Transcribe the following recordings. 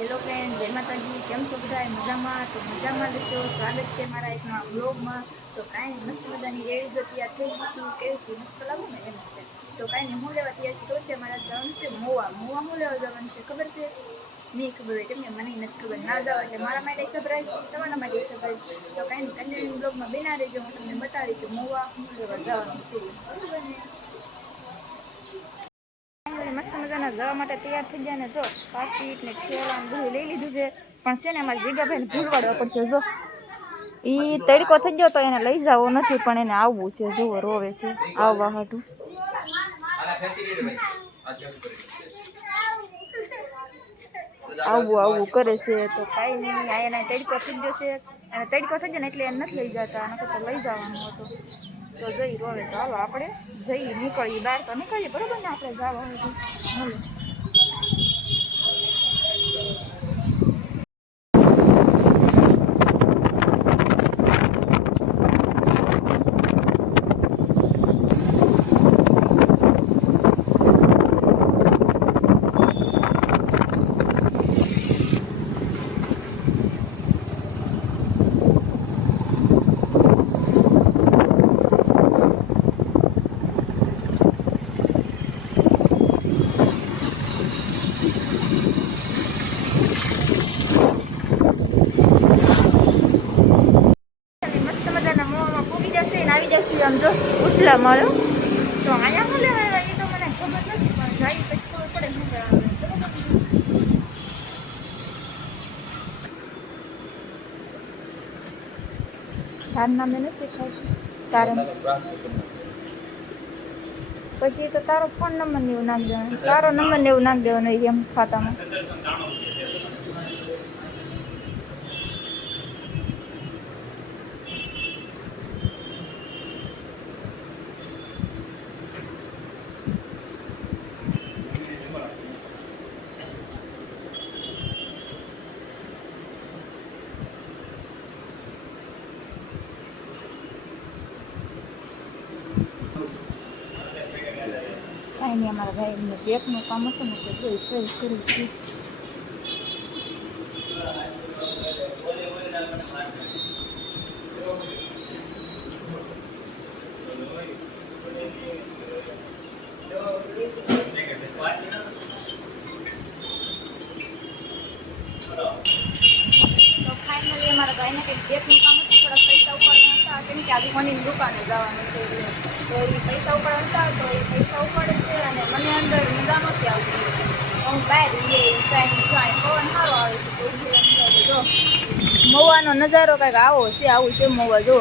Hello friend, જય માતાજી. કેમ છો બધા? મજામાં? તો મજામાં લેશો. સ્વાગત છે મારા એક નવા બ્લોગમાં. તો કાંઈ મસ્ત મજાની એવી જો તૈયાર થઈ ગઈશું. કેવી છે? મસ્ત લાગુ ને એમ છે. તો કાંઈ નહીં, હું લેવા તૈયાર છે ખબર છે? મારા જવાનું છે મોવા હું લેવા જવાનું છે ખબર છે? નહીં ખબર હોય કેમ કે મને નથી ખબર. ના જાવ એટલે મારા માટે સરપ્રાઈઝ, તમારા માટે સરપ્રાઈઝ. તો કાંઈ નહીં, કન્ટિન્યુ બ્લોગમાં બના રહેજો. હું તમને બતાવી કે મોવા હું લેવા જવાનું છે. બરાબર ને? મસ્ત મજાના જવા માટે તૈયાર થઈ ગયા ને જો પાકીટ ને ખેલા બધું લઈ લીધું છે. પણ છે ને અમારે જીગાભાઈને ભૂલવાડવા પડશે. જો એ તડકો થઈ ગયો તો એને લઈ જવો નથી, પણ એને આવવું છે. જુઓ રોવે છે આવવા હાટું. આવવું કરે છે. તો કાંઈ નહીં, આ એના તડકો થઈ ગયો છે. અને તડકો થઈ ગયો ને એટલે એને નથી લઈ જતા, નકર તો લઈ જવાનું હતું. તો જઈ રોવે તો હાલો આપણે જઈએ, નીકળીએ બહાર તો નીકળીએ બરોબર ને? આપણે જવા હોય આમ જો ઉઠલા મળ્યો. તો અહીંયા શું લેવા એ તો મને ખબર નથી, પણ જાય પછી ખબર પડે શું લેવા. તારું નામ નથી ખાતું તારે, પછી તો તારો ફોન નંબર ને એવું નાખ દેવાનો, તારો નંબર ને એવું નાખ દેવાનો એમ ખાતામાં. કાંઈ નહીં, અમારા ભાઈને બેગનું કામ હતું ને તો જોઈ સહી કરી છે. તો ફાઇનલી અમારા ભાઈને કંઈક બેગનું કામ હતું, થોડા પૈસા ઉપાડવાના હતા, કેમ કે આજે મનીની દુકાને જવાનું છે. તો એ પૈસા ઉપાડવા હતા, તો એ પૈસા ઉપાડે છે. અને મને અંદર મજા નથી આવતી, હું બહાર પવન સારો આવે છે. તો જો મવાનો નજારો કંઈક આવો છે, આવું છે મવા. જો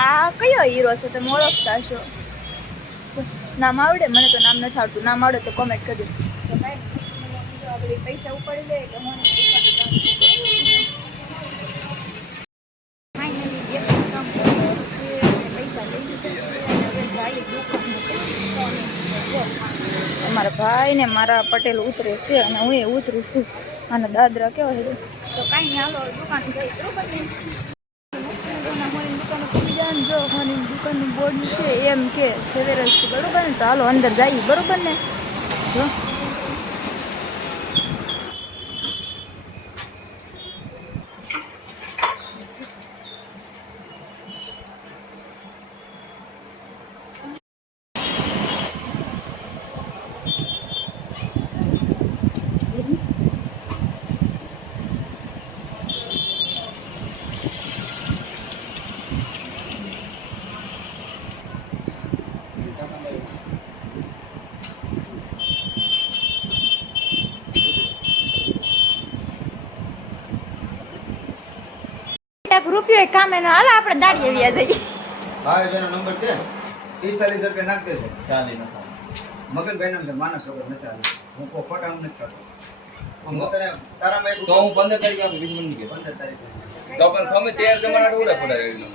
આ કયો હીરો છે? તમે ઓળખતા છો? નામ આવડે? મને તો નામ નથી આવડતું. નામ આવડે તો કોમેન્ટ કરજો. તો કાંઈ આપણે પૈસા ઉપાડી લે એટલે મને ફાઇનલી બેગનું કામ કર્યું છે અને પૈસા લઈ લીધા છે. અને હવે જાય દુકાન. અમારા ભાઈ ને મારા પટેલ ઉતરે છે અને હું એ ઉતરું છું. આના દાદરા કેવા છે. તો કાંઈ નહીં, હાલો દુકાન જઈ બરોબર ને? જો હોની દુકાનનું બોર્ડ છે એમ કે ઝવેરસ બરોબર ને? તો હાલો અંદર જઈએ બરોબર ને? જો રૂપિયો કામે ના હાલ, આપણે દાડીએ વ્યા જઈએ. ભાઈ બેનો નંબર છે 45 રૂપિયા નાખ દેશે. ચાલી નખો મગનભાઈ નામ છે, માનસ વગર નથી આવે. હું કો ખોટા નથી કરતો. હું તને તારામાં એક તો હું 15 તારીખે આપું. 20 મિનિટ કે 15 તારીખે તો પણ તમે 13 જમણા ઉડા પડા રેડી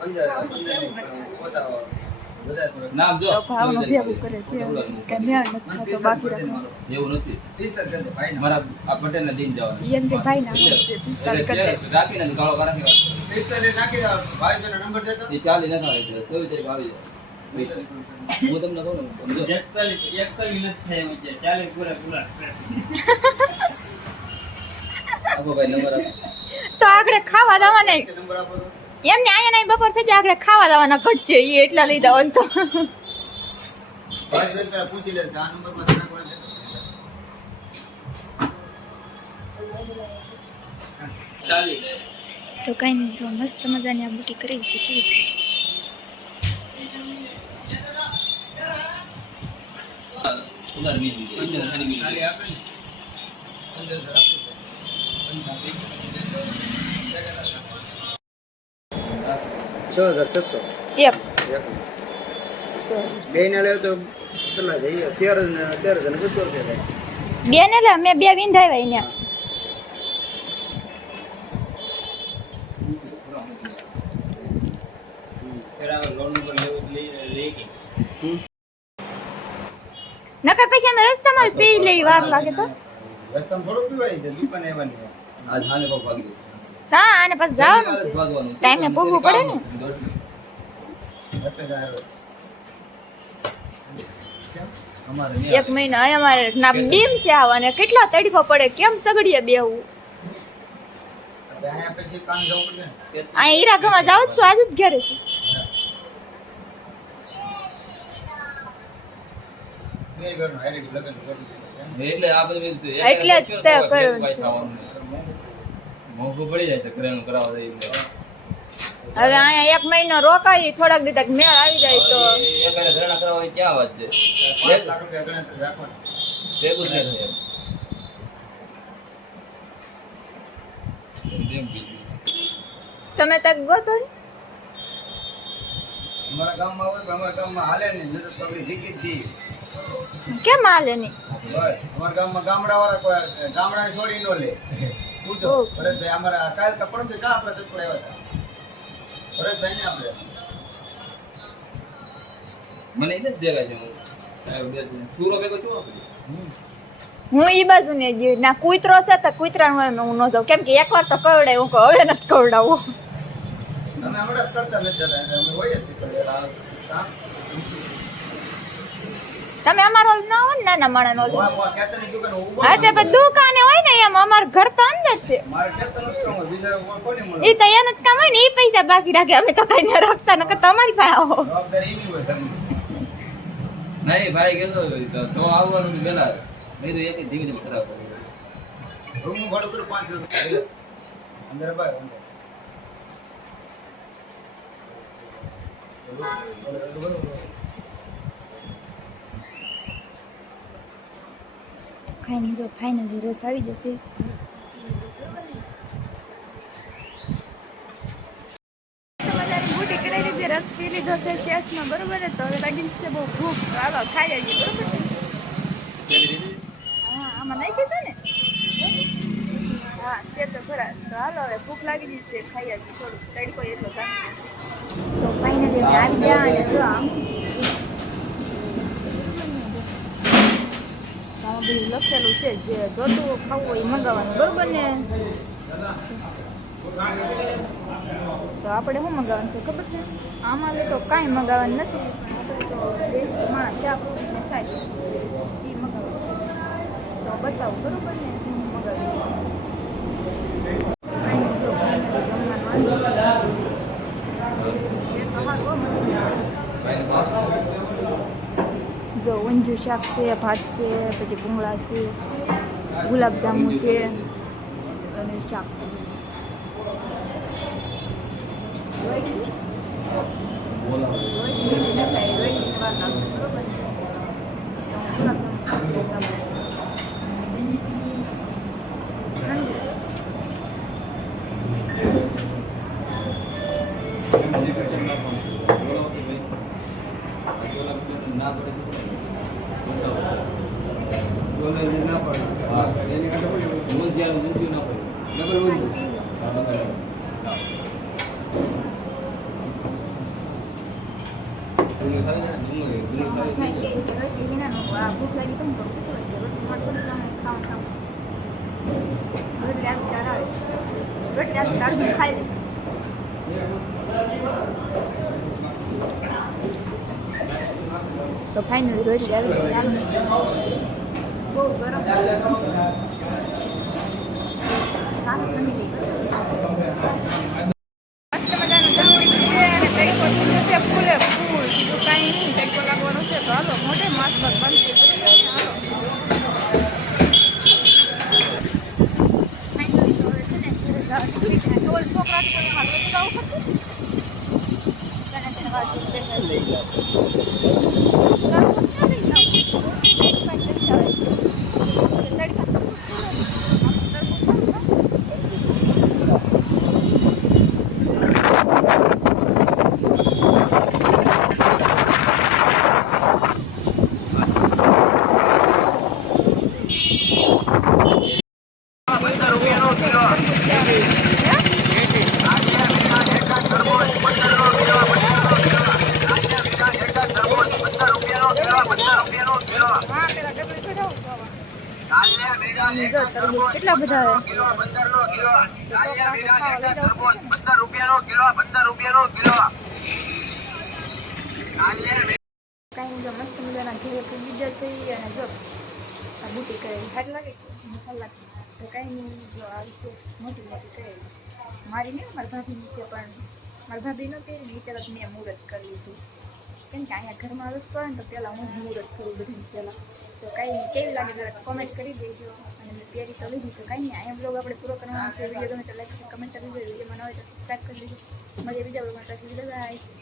15 ઓછા નામ જો ભાવનો ભેગું કરે છે કે મેળ નથી થતો બાકી રાખો એવું નથી. 45 કરજો ભાઈ મારા આ પટેલને દીન જવાનું એમ કે ભાઈ ના 45 રાખીને ગાળો કરાવી 45 નાખી દો. ભાઈનો નંબર દેતો. એ 40 ના થાય એટલે 24 તારીખ આવી જાય. હું તમને કહું ને સમજો. 41 નથી થાય છે 40 પૂરા આપો ભાઈ નંબર આપો. તો આગળ ખાવા દાવાના નંબર આપો તો. એમને અહીંયા નહીં બપોર થઈ જાય આગળ ખાવા દાવાના ઘટશે એ એટલા લઈ દાવાનું તો ભાઈ પેલા પૂછી લે કે આ નંબરમાં છે નાખવાના છે. તો કઈ નહીં જો મસ્ત મજાની આ બુટી કરી છે કેવી છે ઉધાર બીજ બીજ ખાલી આપે ને 15,000 આપી દો. 6,600 એક બે ને લેવો તો કેટલા જઈએ 13,000 200 રૂપિયા થાય. બે ને લે મેં બે વિંધાવ્યા એને નકર પછી અમે રસ્તામાં પી લઈ વાર લાગે તો રસ્તામાં થોડું પીવાય છે દુકાને આવવાની હોય. આજ હાને બહુ ભાગી ગઈ. હા અને પછી જવાનું છે ભાગવાનું. ટાઈમે પૂગવું પડે ને એટલે જ આવ્યો. કેમ? અમારે ન્યા. એક મહિના અહીંયા અમારે ના બીમ છે આવવાને કેટલો તડકો પડે કેમ સગડીએ બેહવું એટલે અહીંયા પછી કામ જવું પડે ને. અહીંયા હીરા ગમાં જાવ છું આજ જ ઘરે છે બે ઘરનું હારેડી લગન કરવું છે. એટલે આ બધું એટલે જ તે કરવાનું છે. મોંઘું પડી જાય છે ઘરેણું કરાવવા જાય એટલે. હવે અહીંયા એક મહિનો રોકાઈ થોડાક દી તક મેળ આવી જાય તો એક હારે ઘરેણા કરાવવા હોય ક્યાં વાત છે 5 લાખ રૂપિયા ગણતરી રાખવાની. ભેગું જ નહીં થાય એમ બીજું. તમે તક ગોતો ને અમારા ગામમાં હોય પણ અમારા ગામમાં હાલે નહીં નજર પકડી શીખી જ છીએ. કેમ હાલે નહીં બસ અમારા ગામમાં ગામડાવાળા કોઈ ગામડાને છોડી ન લે. પૂછો ઓહ. ભરતભાઈ અમારા કાલ તો પરમ દી કાં આપણે તત્પર આવ્યા હતા ભરતભાઈ ને આપણે મને એને જ દેખાય છે હું સાહેબ બે સુરો ભેગો છું આપણે. હું ઈ બાજુ ને જ ના કૂતરો છે તો કૂતરાનું હોય હું ન જાઉં કેમ કે એકવાર તો કવડાય હું કહું હવે નથી કવડાવું અમે હમણાં કરતા નથી જતા એટલે અમે હોય જ નહીં પડે. કામ તમે અમારો ના હોય ને નાના માણસ નો ખેતરની દુકાન ઊભો હા તે પછી દુકાને હોય ને એમ અમારું ઘર તો અંદર છે મારે ખેતર નથી કામ, બીજા કોને મળે ઈ તો એને જ કામ હોય ને ઈ પૈસા બાકી રાખે અમે તો કઈ ન રાખતા નકર તમારી પાસે આવો જવાબદારી એની હોય ઘરની. નહીં ભાઈ કહેતો તો આવવાનું હતું પહેલા નહીં તો એક ધીમે ધીમે ખરાબ કરી રૂમનું ભાડું કર્યું 5,000 રૂપિયા. અંદર ભાઈ અંદર. કઈ નહીં જો ફાઇનલી રસ આવી જશે બુટી કરાવી લીધી રસ પી લીધો છે શેઠમાં બરોબર ને તો હવે લાગી છે બહુ ભૂખ ચાલો ખાઈ આવી બરોબર ને હા આમાં નાખી છે ને હા છે તો ખરા તો હાલો હવે ભૂખ લાગી ગઈ છે ખાઈ આવી થોડું તડકો એટલો કાઢી તો ફાઇનલી અમે આવી ગયા અને જો આમ આમાં બધું લખેલું છે જે જોતું ખાવું હોય એ મંગાવવાનું બરોબર ને તો આપણે શું મંગાવવાનું છે ખબર છે આમાં તો કાંઈ મંગાવવાનું નથી આપણે તો દેશમાં શાક અને સાસ એ મંગાવવાનું છે તો બતાવું બરોબર ને હું મંગાવીશ જો ઊંધિયું શાક છે ભાત છે પછી ભૂંગળા છે ગુલાબજાંબુ છે અને શાક છે ભૂખ લાગી તો રોટલી ખાઈ લે તો ફાઇનલી રોટલી આવી ગઈ. હાલો. બહુ ગરમ સારું જમી લઈ. મસ્ત મજાનું જમણી છે અને તડકો ફૂલે છે ફૂલે ફૂલ. બીજું કાંઈ નહીં, તડકો લાગવાનો છે તો હાલો મોઢે માસ્ક બંધ થઈ ગયું. હાલો ફાઇનલી તો હવે છે ને ઘરે જવાનું થઈ જાય. તો ઓલ છોકરા તો એમાં રોજ જવું પડશે. તને તેને વાંચી બેઠા છે. કેટલા બધા કાંઈ જો મસ્ત મજાના ઘરે બીજા છે અને જો આ બુટી કરેલી હાથ લાગે લાગે તો કાંઈ નહીં જો આવી છે મોટી મોટી કરેલી મારી નહીં મારી ભાભીની છે પણ મારી ભાભી ન પહેરી ને પહેલાં મેં મુહૂર્ત કરી લીધું કેમ કે અહીંયા ઘરમાં રસ્તો હોય ને તો પહેલાં હું મુહૂર્ત કરું બધું પહેલાં તો કાંઈ કેવી લાગે જરા કોમેન્ટ કરી દેજો અને મેં તૈયારી તો લીધી તો કાંઈ નહીં અહીંયા બ્લોગ આપણે પૂરો કરવાનો છે વિડીયો ગમે તો લાઈક કમેન્ટ કરી દેજો વિડીયોમાં ન હોય તો સબસ્ક્રાઈબ કરી દેજો મળીએ બીજા બ્લોગમાં.